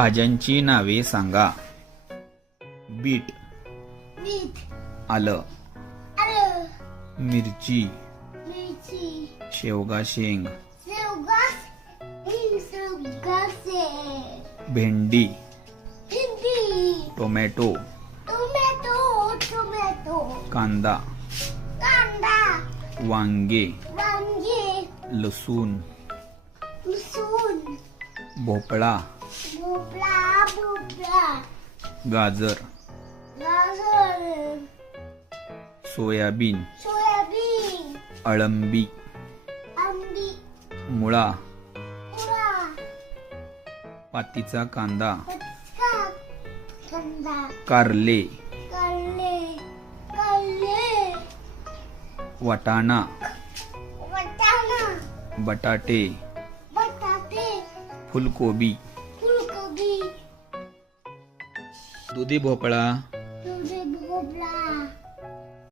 भाज्यांची नावे सांगा. बीट, बीट, आलं, आलं, मिरची, मिरची, शेवगा शेंग, शेवगाचे, भेंडी, भेंडी, टोमॅटो, टोमॅटो, कांदा, कांदा, वांगे, वांगे, लसूण, लसूण, भोपळा, भोपळा, गाजर, गाजर, सोयाबीन, सोयाबीन, अळंबी, आंबी, मुळा, मुळा, पातीचा कांदा, कांदा, कारले, कारले, वाटाणा, वाटाणा, बटाटे, बटाटे, फुलकोबी, फुलकोबी, दुधी भोपळा, भोपळा,